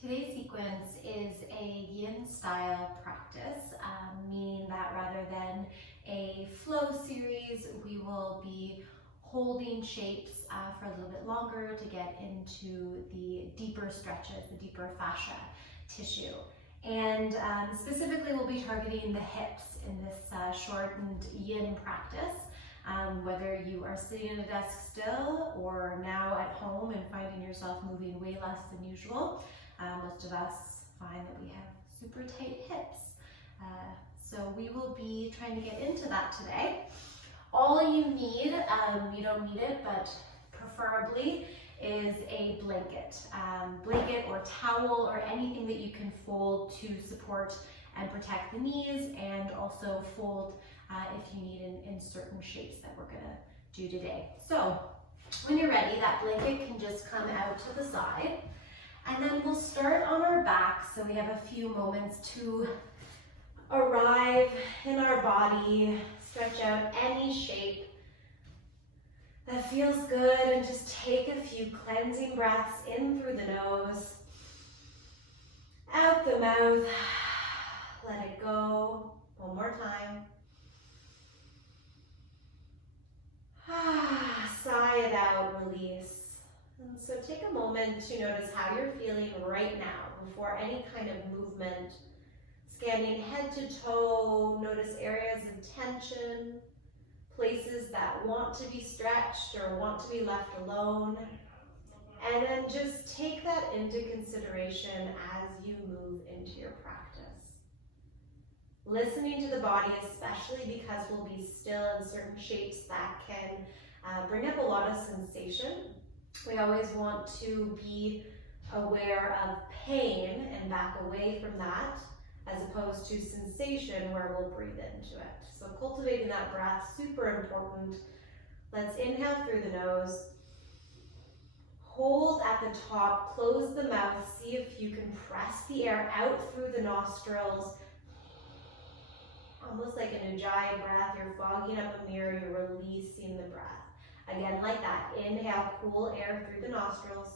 Today's sequence is a yin style practice, meaning that rather than a flow series, we will be holding shapes for a little bit longer to get into the deeper stretches, the deeper fascia tissue. And specifically, we'll be targeting the hips in this shortened yin practice. Whether you are sitting at a desk still or now at home and finding yourself moving way less than usual, most of us find that we have super tight hips. So we will be trying to get into that today. All you need, you don't need it, but preferably, is a blanket. Blanket or towel or anything that you can fold to support and protect the knees, and also fold if you need in certain shapes that we're gonna do today. So when you're ready, that blanket can just come out to the side. And then we'll start on our back, so we have a few moments to arrive in our body, stretch out any shape that feels good, and just take a few cleansing breaths in through the nose, out the mouth, let it go. One more time. Sigh it out, release. And so take a moment to notice how you're feeling right now before any kind of movement. Scanning head to toe, notice areas of tension, places that want to be stretched or want to be left alone. And then just take that into consideration as you move into your practice. Listening to the body, especially because we'll be still in certain shapes that can bring up a lot of sensation. We always want to be aware of pain and back away from that, as opposed to sensation where we'll breathe into it. So cultivating that breath, super important. Let's inhale through the nose. Hold at the top, close the mouth, see if you can press the air out through the nostrils. Almost like an ujjayi breath, you're fogging up a mirror, you're releasing the breath. Again, like that, inhale, cool air through the nostrils.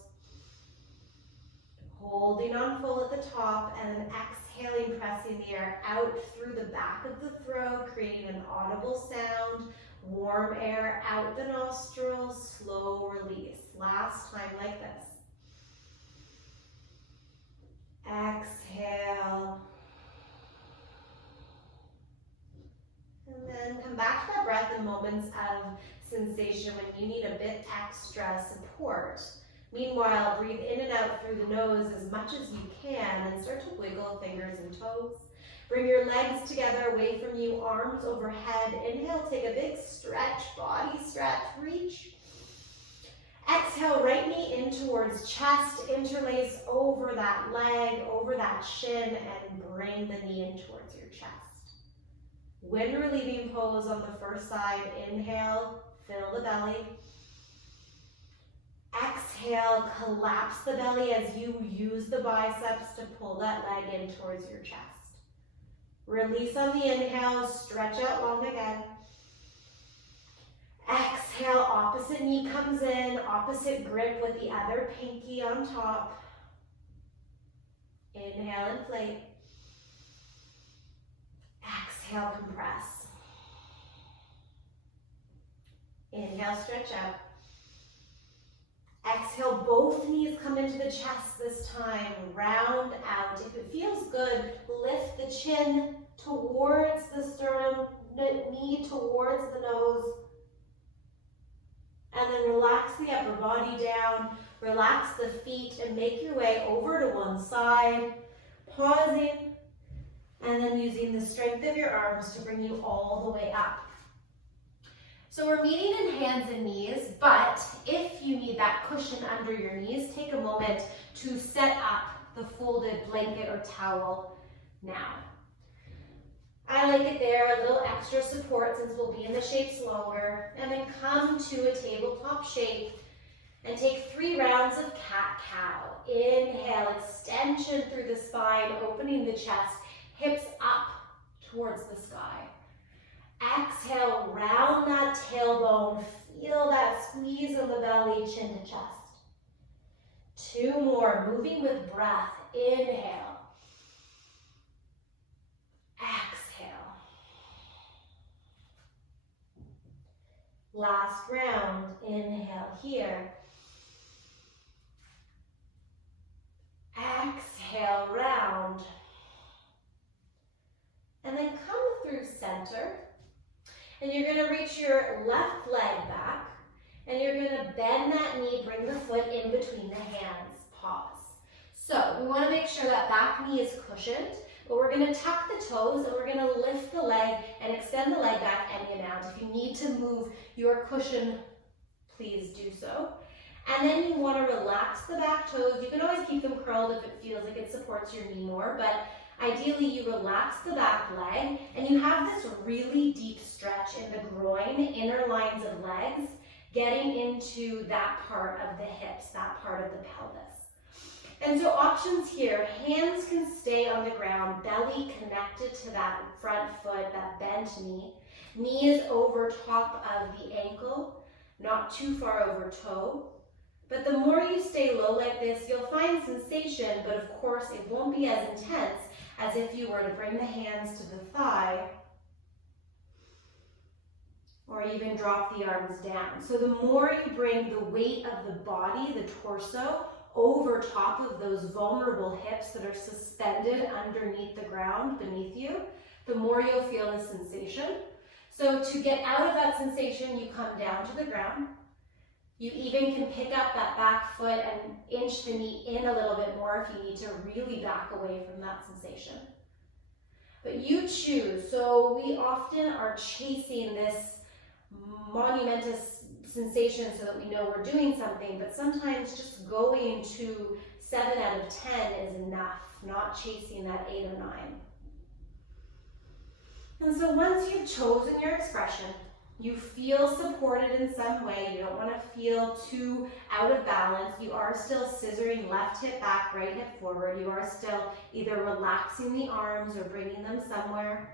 Holding on full at the top, and then exhaling, pressing the air out through the back of the throat, creating an audible sound. Warm air out the nostrils, slow release. Last time like this. Exhale. And then come back to that breath in moments of sensation when you need a bit extra support. Meanwhile, breathe in and out through the nose as much as you can and start to wiggle fingers and toes. Bring your legs together away from you, arms overhead. Inhale, take a big stretch, body stretch, reach. Exhale, right knee in towards chest, interlace over that leg, over that shin, and bring the knee in towards your chest. Wind relieving pose on the first side. Inhale, fill the belly. Exhale, collapse the belly as you use the biceps to pull that leg in towards your chest. Release on the inhale, stretch out long again. Exhale, opposite knee comes in, opposite grip with the other pinky on top. Inhale, inflate. Exhale, compress. Inhale, stretch out. Exhale, both knees come into the chest this time. Round out. If it feels good, lift the chin towards the sternum, knee towards the nose. And then relax the upper body down. Relax the feet and make your way over to one side. Pausing. And then using the strength of your arms to bring you all the way up. So we're meeting in hands and knees, but if you need that cushion under your knees, take a moment to set up the folded blanket or towel now. I like it there, a little extra support since we'll be in the shapes longer. And then come to a tabletop shape and take 3 rounds of cat-cow. Inhale, extension through the spine, opening the chest, hips up towards the sky. Exhale, round that tailbone. Feel that squeeze of the belly, chin to chest. 2 more, moving with breath. Inhale. Exhale. Last round. Inhale here. Exhale, round. And then come through center. And you're going to reach your left leg back. And you're going to bend that knee, bring the foot in between the hands. Pause. So we want to make sure that back knee is cushioned, but we're going to tuck the toes and we're going to lift the leg and extend the leg back any amount. If you need to move your cushion, please do so. And then you want to relax the back toes. You can always keep them curled if it feels like it supports your knee more, but ideally you relax the back leg and you have this really deep stretch in the groin, inner lines of legs, getting into that part of the hips, that part of the pelvis. And so options here, hands can stay on the ground, belly connected to that front foot, that bent knee. Knee is over top of the ankle, not too far over toe. But the more you stay low like this, you'll find sensation, but of course it won't be as intense as if you were to bring the hands to the thigh or even drop the arms down. So the more you bring the weight of the body, the torso, over top of those vulnerable hips that are suspended underneath the ground beneath you, the more you'll feel the sensation. So to get out of that sensation, you come down to the ground. You even can pick up that back foot and inch the knee in a little bit more if you need to really back away from that sensation. But you choose. So we often are chasing this monumentous sensation so that we know we're doing something, but sometimes just going to 7 out of 10 is enough, not chasing that 8 or 9. And so once you've chosen your expression, you feel supported in some way, you don't want to feel too out of balance, you are still scissoring left hip back, right hip forward, you are still either relaxing the arms or bringing them somewhere.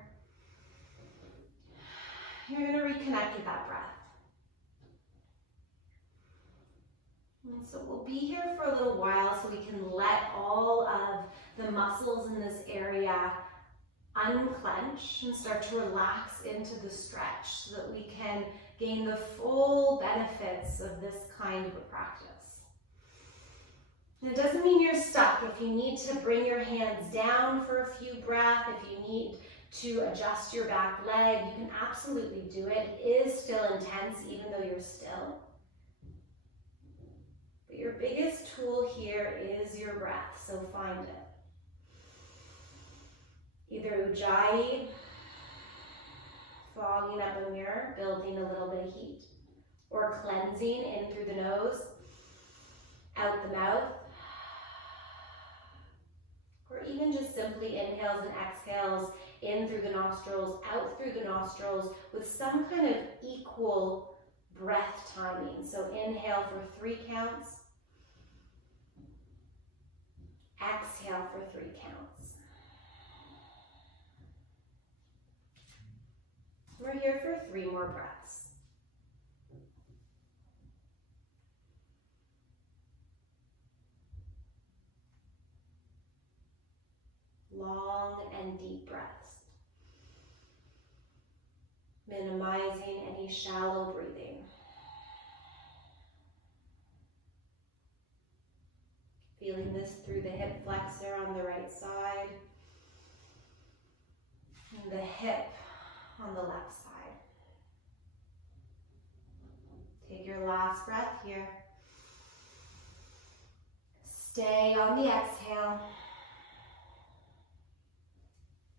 You're going to reconnect with that breath. And so we'll be here for a little while so we can let all of the muscles in this area unclench and start to relax into the stretch so that we can gain the full benefits of this kind of a practice. And it doesn't mean you're stuck. If you need to bring your hands down for a few breaths, if you need to adjust your back leg, you can absolutely do it. It is still intense even though you're still. But your biggest tool here is your breath, so find it. Either ujjayi, fogging up a mirror, building a little bit of heat, or cleansing in through the nose, out the mouth, or even just simply inhales and exhales in through the nostrils, out through the nostrils with some kind of equal breath timing. So inhale for 3 counts, exhale for 3 counts. We're here for 3 more breaths. Long and deep breaths. Minimizing any shallow breathing. Feeling this through the hip flexor on the right side. And the hip on the left side. Take your last breath here. Stay on the exhale.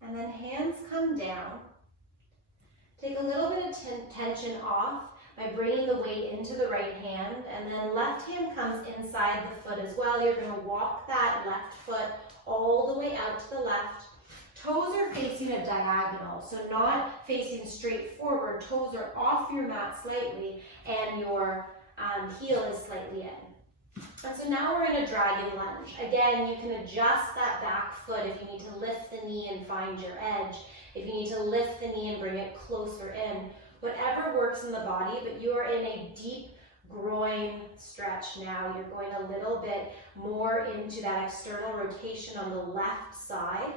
And then hands come down. Take a little bit of tension off by bringing the weight into the right hand, and then left hand comes inside the foot as well. You're going to walk that left foot all the way out to the left. Toes are facing a diagonal, so not facing straight forward. Toes are off your mat slightly, and your heel is slightly in. And so now we're in a dragon lunge. Again, you can adjust that back foot if you need to lift the knee and find your edge. If you need to lift the knee and bring it closer in. Whatever works in the body, but you are in a deep groin stretch now. You're going a little bit more into that external rotation on the left side,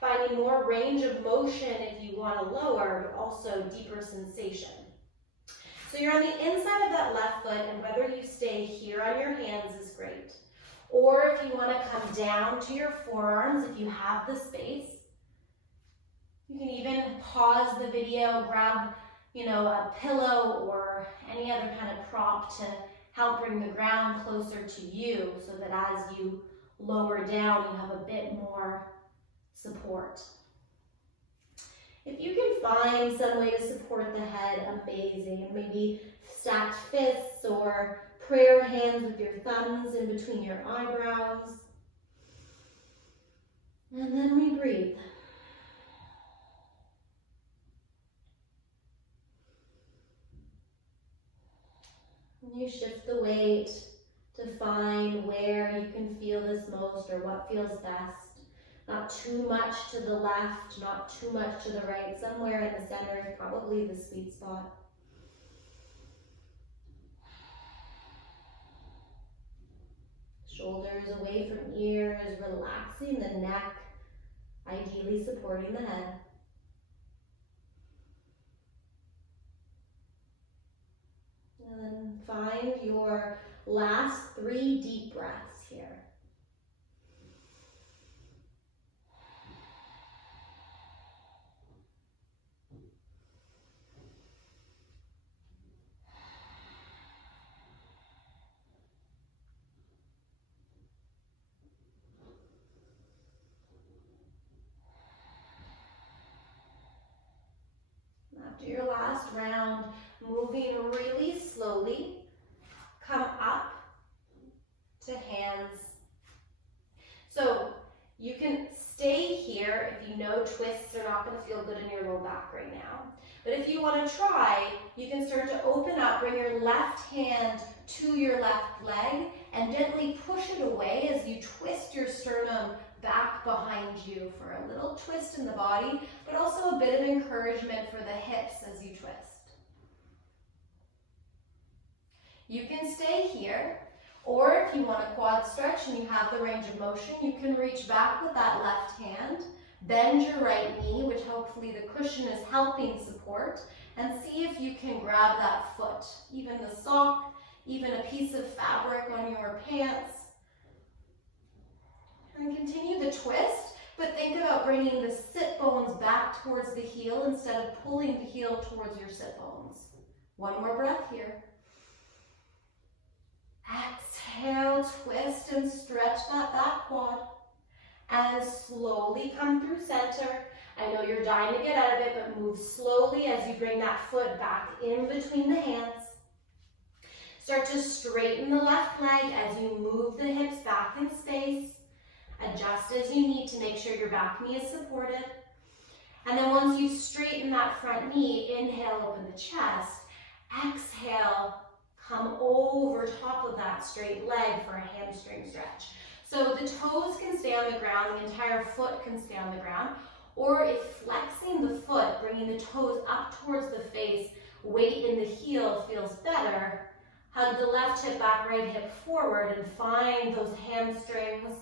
finding more range of motion if you want to lower, but also deeper sensation. So you're on the inside of that left foot, and whether you stay here on your hands is great. Or if you want to come down to your forearms, if you have the space, you can even pause the video, grab, a pillow or any other kind of prop to help bring the ground closer to you so that as you lower down, you have a bit more support. If you can find some way to support the head, amazing. Maybe stacked fists or prayer hands with your thumbs in between your eyebrows. And then we breathe. And you shift the weight to find where you can feel this most or what feels best. Not too much to the left, not too much to the right. Somewhere in the center is probably the sweet spot. Shoulders away from ears, relaxing the neck, ideally supporting the head. And then find your last 3 deep breaths here. After your last round, moving really slowly, come up to hands. So you can stay here if you know twists are not going to feel good in your low back right now. But if you want to try, you can start to open up, bring your left hand to your left leg and gently push it away as you twist your sternum back behind you for a little twist in the body, but also a bit of encouragement for the hips as you twist. You can stay here, or if you want a quad stretch and you have the range of motion, you can reach back with that left hand, bend your right knee, which hopefully the cushion is helping support, and see if you can grab that foot, even the sock, even a piece of fabric on your pants. And continue the twist, but think about bringing the sit bones back towards the heel instead of pulling the heel towards your sit bones. One more breath here. Exhale, twist and stretch that back quad. And slowly come through center. I know you're dying to get out of it, but move slowly as you bring that foot back in between the hands. Start to straighten the left leg as you move the hips back in space. Adjust as you need to make sure your back knee is supported. And then once you straighten that front knee, inhale, open the chest. Exhale, come over top of that straight leg for a hamstring stretch. So the toes can stay on the ground, the entire foot can stay on the ground. Or if flexing the foot, bringing the toes up towards the face, weight in the heel feels better, hug the left hip back, right hip forward, and find those hamstrings,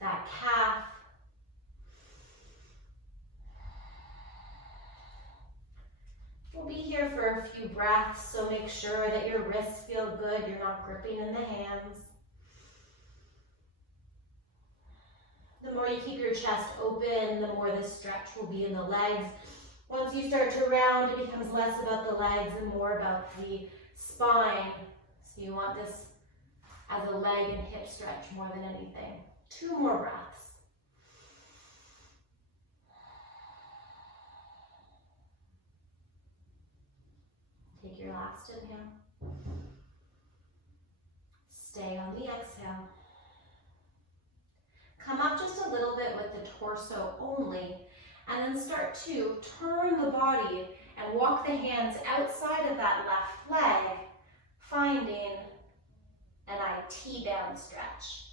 that calf. We'll be here for a few breaths, so make sure that your wrists feel good, you're not gripping in the hands. The more you keep your chest open, the more the stretch will be in the legs. Once you start to round, it becomes less about the legs and more about the spine. So you want this as a leg and hip stretch more than anything. 2 more breaths. Take your last inhale. Stay on the exhale. Come up just a little bit with the torso only, and then start to turn the body and walk the hands outside of that left leg, finding an IT down stretch.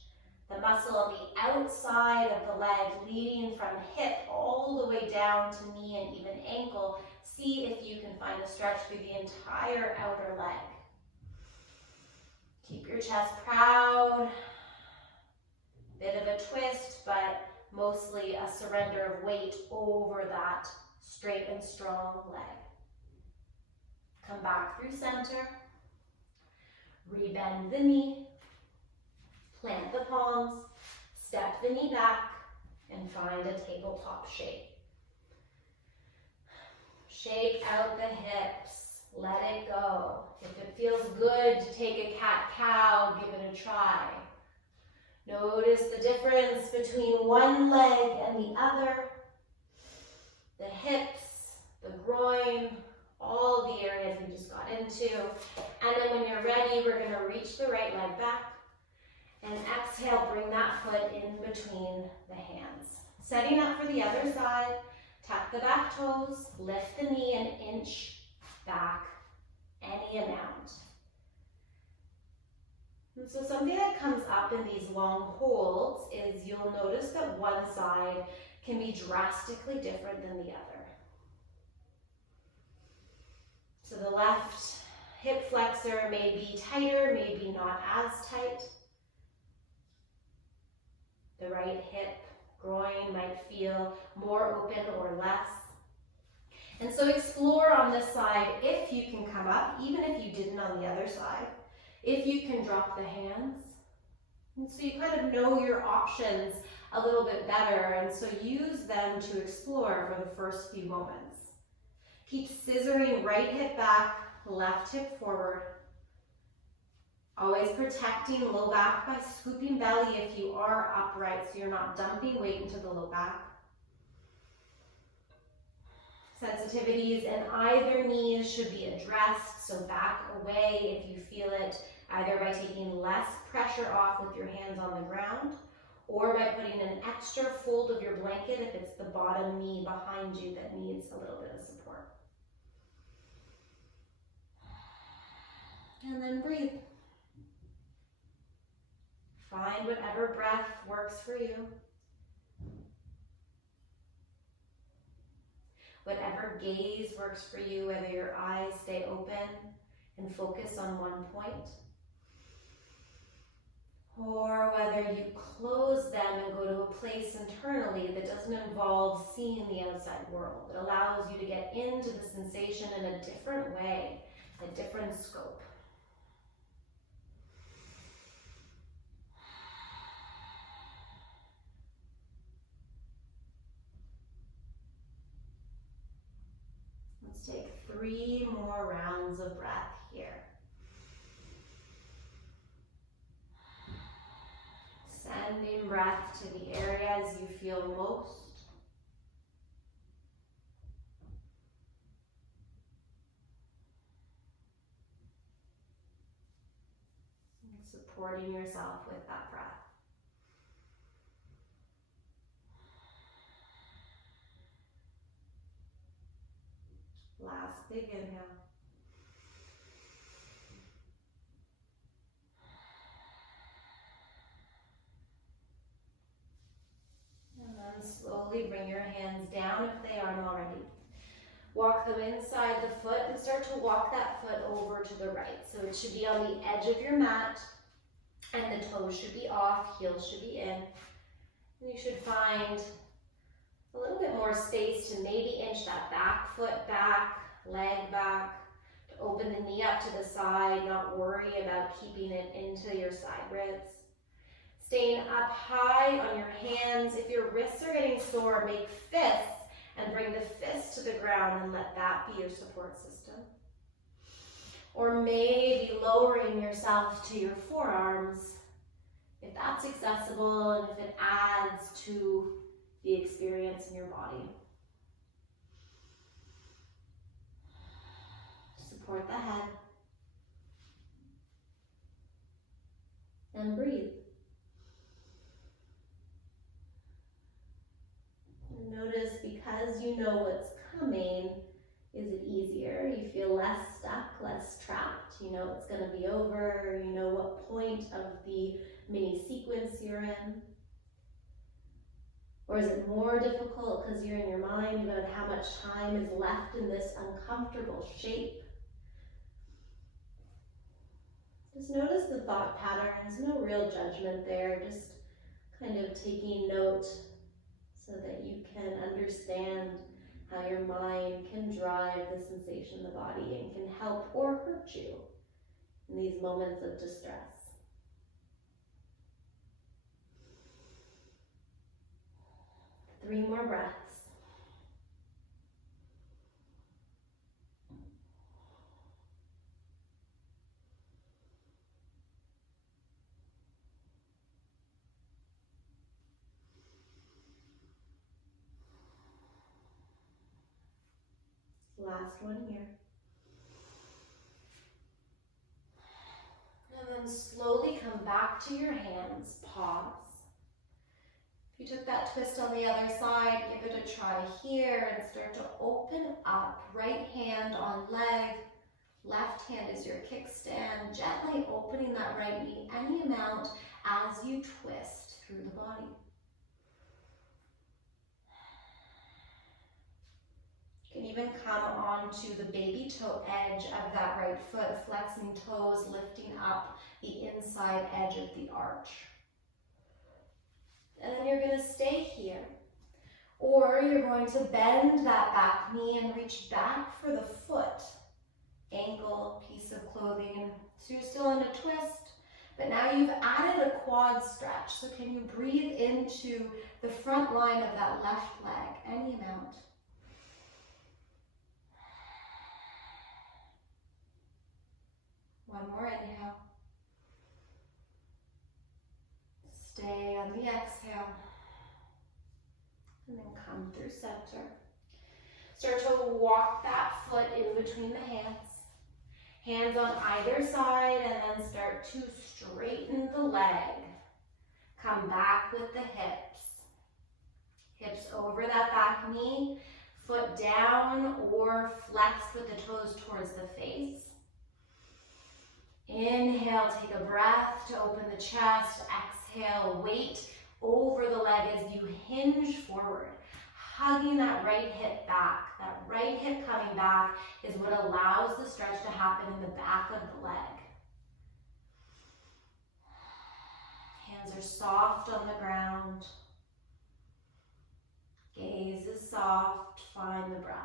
The muscle on the outside of the leg leading from hip all the way down to knee and even ankle. See if you can find a stretch through the entire outer leg. Keep your chest proud. Bit of a twist, but mostly a surrender of weight over that straight and strong leg. Come back through center. Rebend the knee. Plant the palms. Step the knee back and find a tabletop shape. Shake out the hips. Let it go. If it feels good to take a cat-cow, give it a try. Notice the difference between one leg and the other. The hips, the groin, all the areas we just got into. And then when you're ready, we're going to reach the right leg back. And exhale, bring that foot in between the hands. Setting up for the other side. Tuck the back toes, lift the knee an inch back, any amount. And so something that comes up in these long holds is you'll notice that one side can be drastically different than the other. So the left hip flexor may be tighter, maybe not as tight. The right hip groin might feel more open or less. And so explore on this side if you can come up, even if you didn't on the other side. If you can drop the hands. And so you kind of know your options a little bit better, and so use them to explore for the first few moments. Keep scissoring right hip back, left hip forward. Always protecting low back by scooping belly if you are upright, so you're not dumping weight into the low back. Sensitivities in either knees should be addressed, so back away if you feel it, either by taking less pressure off with your hands on the ground, or by putting an extra fold of your blanket if it's the bottom knee behind you that needs a little bit of support. And then breathe. Find whatever breath works for you. Whatever gaze works for you, whether your eyes stay open and focus on one point, or whether you close them and go to a place internally that doesn't involve seeing the outside world. It allows you to get into the sensation in a different way, a different scope. Let's take 3 more rounds of breath here. Sending breath to the areas you feel most. And supporting yourself with that breath. Last big inhale. And then slowly bring your hands down if they aren't already. Walk them inside the foot and start to walk that foot over to the right. So it should be on the edge of your mat and the toes should be off, heels should be in. And you should find a little bit more space to maybe inch that back foot back, leg back, to open the knee up to the side, not worry about keeping it into your side ribs. Staying up high on your hands. If your wrists are getting sore, make fists and bring the fist to the ground and let that be your support system. Or maybe lowering yourself to your forearms, if that's accessible and if it adds to the experience in your body. Support the head. And breathe. And notice, because you know what's coming, is it easier? You feel less stuck, less trapped. You know it's going to be over. You know what point of the mini sequence you're in. Or is it more difficult because you're in your mind about how much time is left in this uncomfortable shape? Just notice the thought patterns, no real judgment there, just kind of taking note so that you can understand how your mind can drive the sensation in the body and can help or hurt you in these moments of distress. Three more breaths. Last one here. And then slowly come back to your hands, pause. If you took that twist on the other side, give it a try here and start to open up. Right hand on leg, left hand is your kickstand, gently opening that right knee any amount as you twist through the body. You can even come onto the baby toe edge of that right foot, flexing toes, lifting up the inside edge of the arch. And then you're going to stay here. Or you're going to bend that back knee and reach back for the foot, ankle, piece of clothing. So you're still in a twist, but now you've added a quad stretch. So can you breathe into the front line of that left leg, any amount? One more inhale. Stay on the exhale. And then come through center. Start to walk that foot in between the hands. Hands on either side, and then start to straighten the leg. Come back with the hips. Hips over that back knee. Foot down or flex with the toes towards the face. Inhale, take a breath to open the chest. Exhale, weight over the leg as you hinge forward, hugging that right hip back. That right hip coming back is what allows the stretch to happen in the back of the leg. Hands are soft on the ground. Gaze is soft. Find the breath.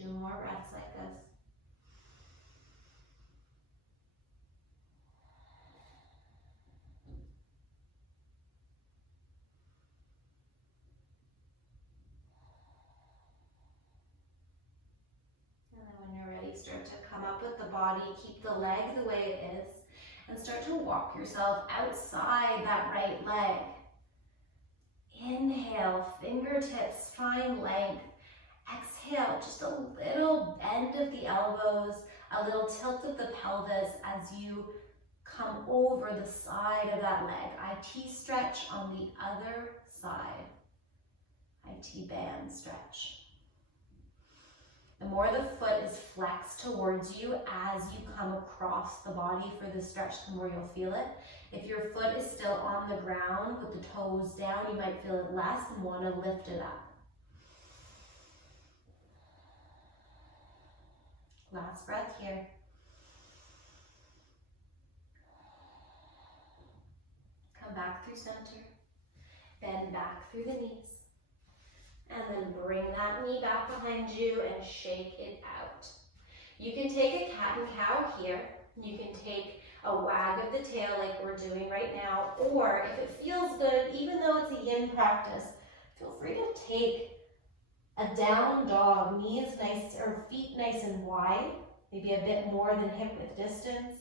Two more breaths like this. And then when you're ready, start to come up with the body. Keep the leg the way it is. And start to walk yourself outside that right leg. Inhale, fingertips find length. Exhale, just a little bend of the elbows, a little tilt of the pelvis as you come over the side of that leg. IT stretch on the other side. IT band stretch. The more the foot is flexed towards you as you come across the body for the stretch, the more you'll feel it. If your foot is still on the ground with the toes down, you might feel it less and want to lift it up. Last breath here. Come back through center. Bend back through the knees. And then bring that knee back behind you and shake it out. You can take a cat and cow here. You can take a wag of the tail like we're doing right now. Or if it feels good, even though it's a yin practice, feel free to take a down dog, knees nice or feet nice and wide, maybe a bit more than hip width distance,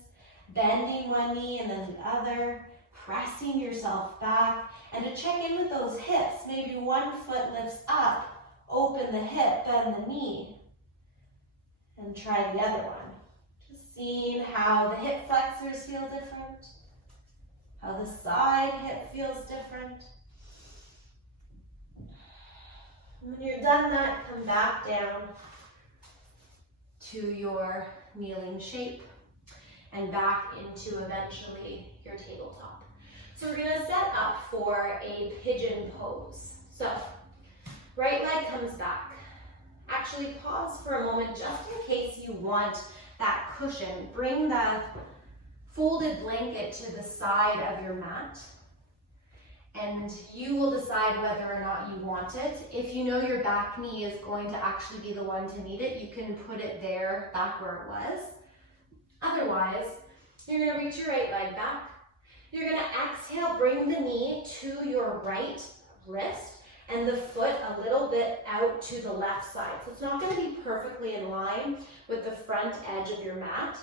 bending one knee and then the other, pressing yourself back, and to check in with those hips, maybe one foot lifts up, open the hip, bend the knee, and try the other one. Just seeing how the hip flexors feel different, how the side hip feels different. When you're done that, come back down to your kneeling shape. and back into eventually your tabletop. So we're gonna set up for a pigeon pose. So, right leg comes back. Actually pause for a moment just in case you want that cushion. Bring the folded blanket to the side of your mat, and you will decide whether or not you want it. If you know your back knee is going to actually be the one to need it, you can put it there, back where it was. Otherwise, you're gonna reach your right leg back. You're gonna exhale, bring the knee to your right wrist and the foot a little bit out to the left side. So it's not gonna be perfectly in line with the front edge of your mat,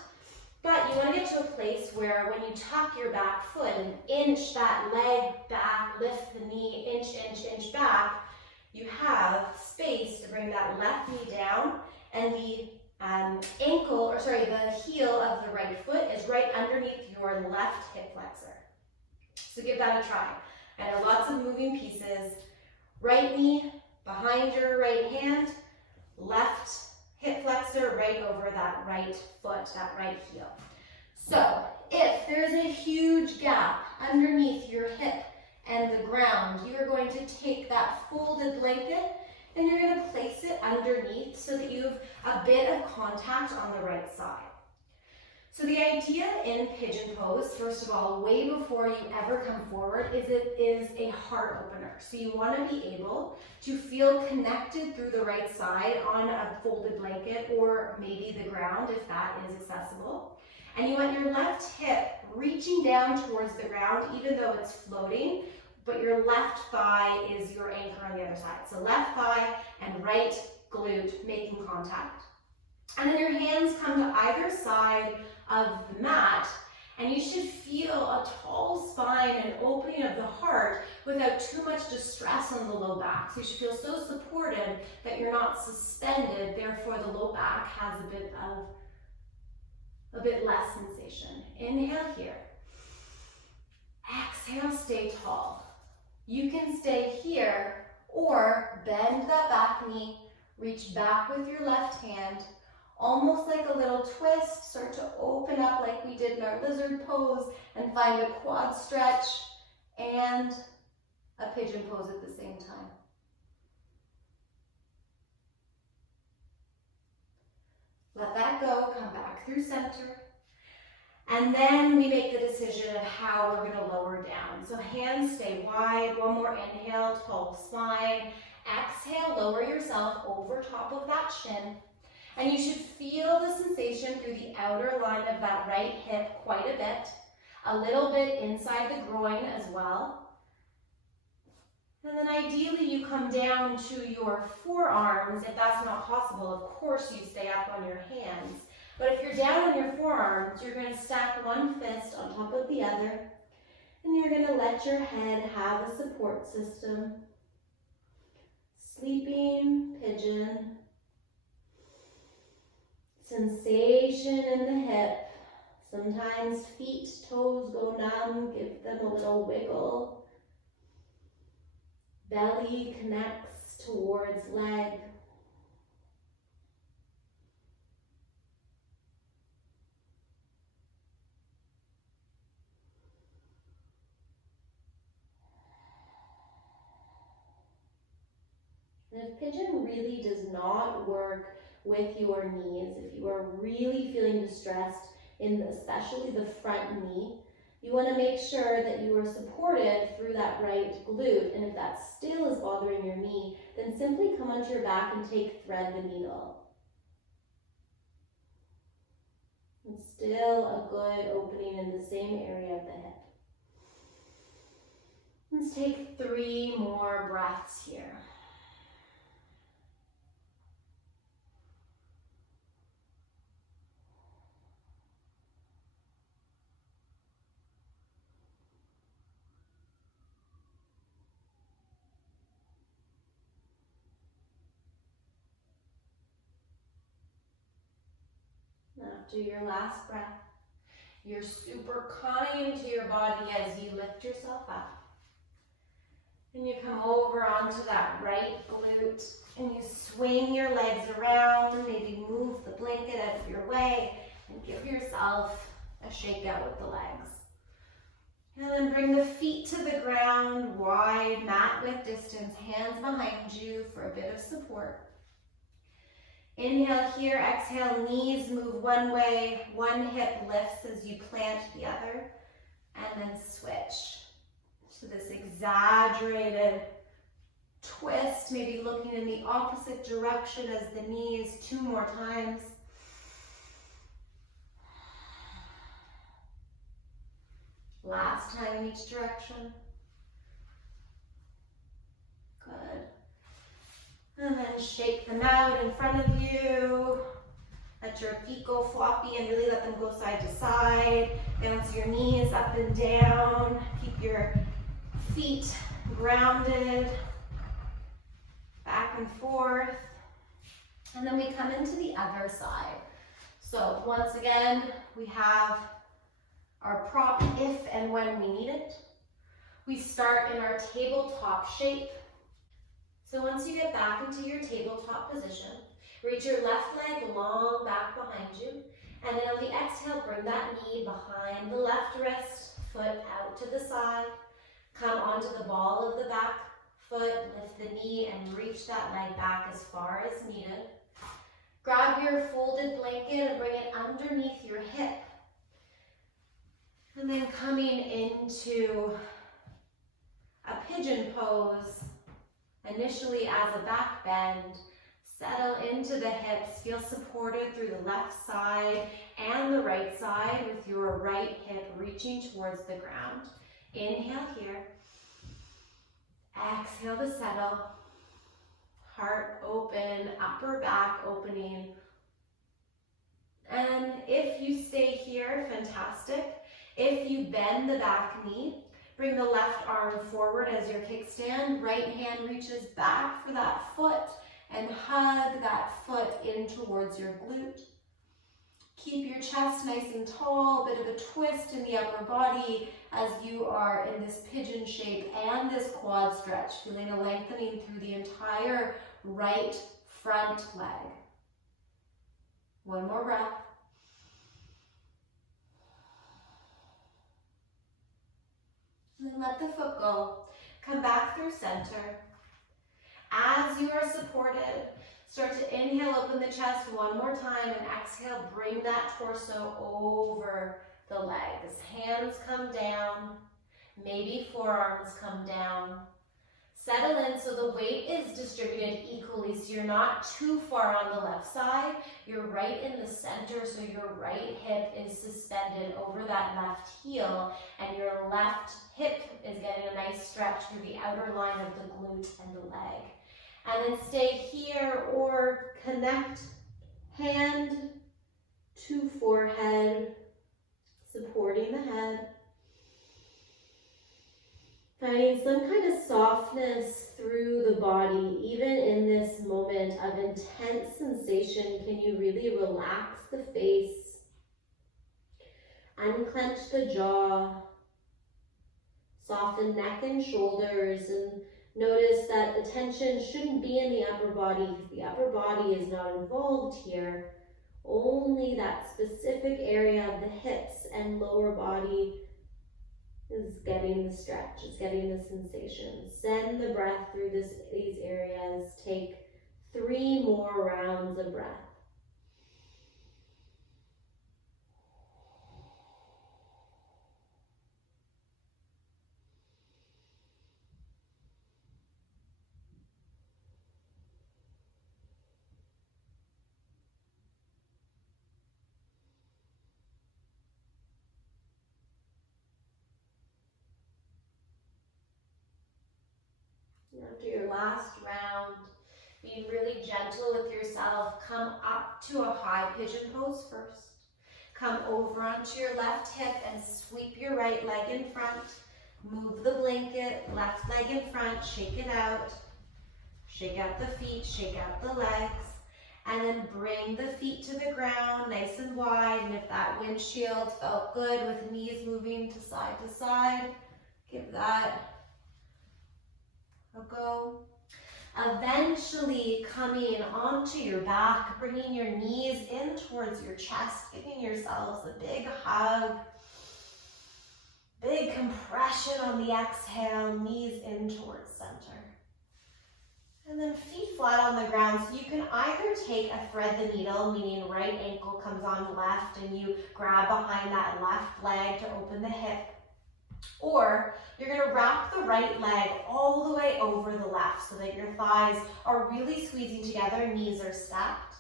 but you wanna get to a place where when you tuck your back foot and inch that leg back, lift the knee, inch back, you have space to bring that left knee down, and the the heel of the right foot is right underneath your left hip flexor. So give that a try. I know lots of moving pieces. Right knee behind your right hand, left hip flexor right over that right foot, that right heel. So if there's a huge gap underneath your hip and the ground, you are going to take that folded blanket and you're going to place it underneath so that you have a bit of contact on the right side. So the idea in pigeon pose, first of all, way before you ever come forward, is it is a heart opener. So you want to be able to feel connected through the right side on a folded blanket or maybe the ground if that is accessible. And you want your left hip reaching down towards the ground even though it's floating, but your left thigh is your anchor on the other side. So left thigh and right glute making contact. And then your hands come to either side of the mat, and you should feel a tall spine and opening of the heart without too much distress on the low back. So you should feel so supported that you're not suspended, therefore the low back has a bit less sensation. Inhale here. Exhale, stay tall. You can stay here or bend that back knee, reach back with your left hand, almost like a little twist, start to open up like we did in our lizard pose and find a quad stretch and a pigeon pose at the same time. Let that go, come back through center. And then we make the decision of how we're going to lower down. So hands stay wide, one more inhale, tall spine. Exhale, lower yourself over top of that shin. And you should feel the sensation through the outer line of that right hip quite a bit. A little bit inside the groin as well. And then ideally you come down to your forearms. If that's not possible, of course you stay up on your hands. But if you're down on your forearms, you're going to stack one fist on top of the other. And you're going to let your head have a support system. Sleeping pigeon. Sensation in the hip. Sometimes feet, toes go numb. Give them a little wiggle. Belly connects towards leg. And if pigeon really does not work with your knees, if you are really feeling distressed in especially the front knee, you want to make sure that you are supported through that right glute. And if that still is bothering your knee, then simply come onto your back and thread the needle. And still a good opening in the same area of the hip. Let's take 3 more breaths here. After your last breath, you're super kind to your body as you lift yourself up. And you come over onto that right glute and you swing your legs around, maybe move the blanket out of your way and give yourself a shakeout with the legs. And then bring the feet to the ground, wide, mat width distance, hands behind you for a bit of support. Inhale here, exhale, knees move one way, one hip lifts as you plant the other, and then switch to this exaggerated twist, maybe looking in the opposite direction as the knees, 2 more times. Last time in each direction. Good. And then shake them out in front of you. Let your feet go floppy and really let them go side to side. Bounce your knees up and down. Keep your feet grounded. Back and forth. And then we come into the other side. So once again, we have our prop if and when we need it. We start in our tabletop shape. So once you get back into your tabletop position, reach your left leg long back behind you, and then on the exhale, bring that knee behind the left wrist, foot out to the side. Come onto the ball of the back foot, lift the knee and reach that leg back as far as needed. Grab your folded blanket and bring it underneath your hip. And then coming into a pigeon pose, initially as a back bend, settle into the hips, feel supported through the left side and the right side with your right hip reaching towards the ground. Inhale here, exhale to settle, heart open, upper back opening. And if you stay here, fantastic. If you bend the back knee, bring the left arm forward as your kickstand. Right hand reaches back for that foot and hug that foot in towards your glute. Keep your chest nice and tall, a bit of a twist in the upper body as you are in this pigeon shape and this quad stretch, feeling a lengthening through the entire right front leg. One more breath. And then let the foot go. Come back through center. As you are supported, start to inhale, open the chest one more time, and exhale, bring that torso over the legs. Hands come down, maybe forearms come down. Settle in so the weight is distributed equally, so you're not too far on the left side. You're right in the center, so your right hip is suspended over that left heel, and your left hip is getting a nice stretch through the outer line of the glute and the leg. And then stay here or connect hand to forehead, supporting the head. Finding some kind of softness through the body, even in this moment of intense sensation. Can you really relax the face, unclench the jaw, soften neck and shoulders, and notice that the tension shouldn't be in the upper body because the upper body is not involved here. Only that specific area of the hips and lower body is getting the stretch, is getting the sensation. Send the breath through these areas. Take 3 more rounds of breath. After your last round, being really gentle with yourself, come up to a high pigeon pose first. Come over onto your left hip and sweep your right leg in front. Move the blanket, left leg in front, shake it out. Shake out the feet, shake out the legs. And then bring the feet to the ground, nice and wide. And if that windshield felt good with knees moving to side, give that a go. Eventually coming onto your back, bringing your knees in towards your chest, giving yourselves a big hug. Big compression on the exhale, knees in towards center. And then feet flat on the ground, so you can either take a thread the needle, meaning right ankle comes on left and you grab behind that left leg to open the hip. Or you're gonna wrap the right leg all the way over the left so that your thighs are really squeezing together, knees are stacked.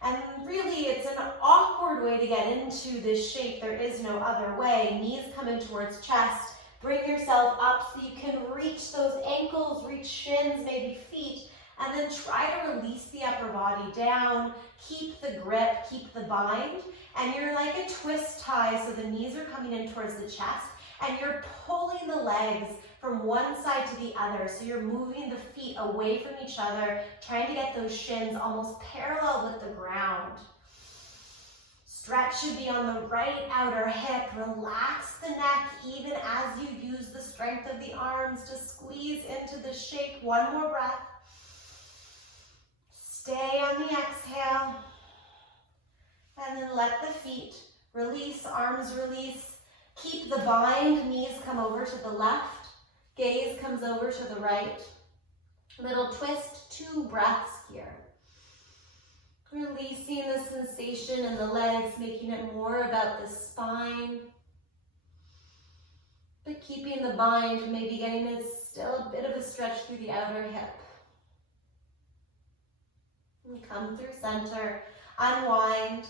And really, it's an awkward way to get into this shape. There is no other way. Knees coming towards chest. Bring yourself up so you can reach those ankles, reach shins, maybe feet, and then try to release the upper body down. Keep the grip, keep the bind, and you're like a twist tie, so the knees are coming in towards the chest, and you're pulling the legs from one side to the other. So you're moving the feet away from each other, trying to get those shins almost parallel with the ground. Stretch should be on the right outer hip. Relax the neck even as you use the strength of the arms to squeeze into the shape. One more breath. Stay on the exhale. And then let the feet release, arms release. Keep the bind, knees come over to the left. Gaze comes over to the right. Little twist, 2 breaths here. Releasing the sensation in the legs, making it more about the spine. But keeping the bind, maybe getting it still a bit of a stretch through the outer hip. And come through center, unwind.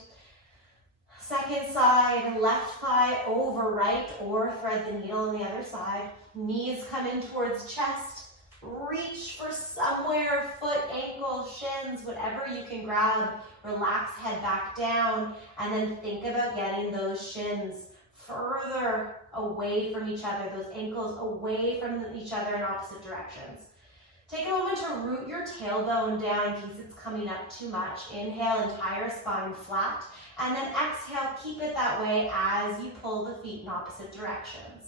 Second side, left thigh over right, or thread the needle on the other side. Knees come in towards chest. Reach for somewhere, foot, ankle, shins, whatever you can grab. Relax, head back down, and then think about getting those shins further away from each other, those ankles away from each other in opposite directions. Take a moment to root your tailbone down in case it's coming up too much. Inhale, entire spine flat. And then exhale, keep it that way as you pull the feet in opposite directions.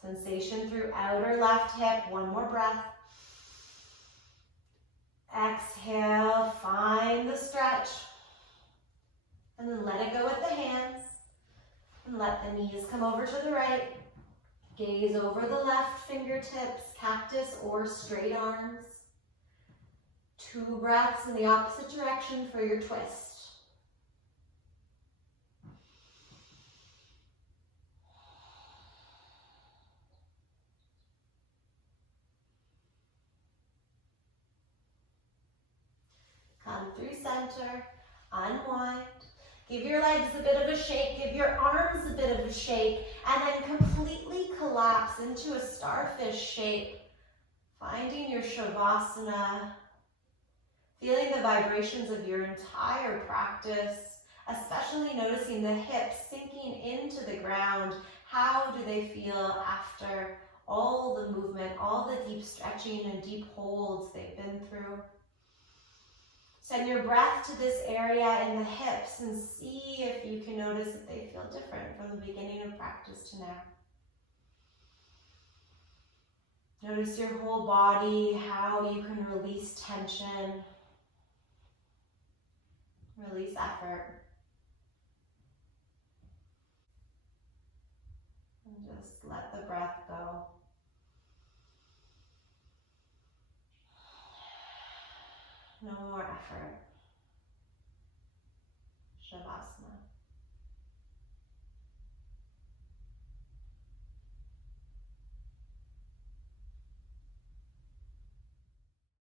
Sensation through outer left hip. One more breath. Exhale, find the stretch. And then let it go with the hands. And let the knees come over to the right. Gaze over the left fingertips, cactus or straight arms. 2 breaths in the opposite direction for your twist. Come through center, unwind. Give your legs a bit of a shake, give your arms a bit of a shake, and then completely collapse into a starfish shape. Finding your shavasana, feeling the vibrations of your entire practice, especially noticing the hips sinking into the ground. How do they feel after all the movement, all the deep stretching and deep holds they've been through? Send your breath to this area in the hips and see if you can notice if they feel different from the beginning of practice to now. Notice your whole body, how you can release tension, release effort. And just let the breath go. No more effort. Shavasana.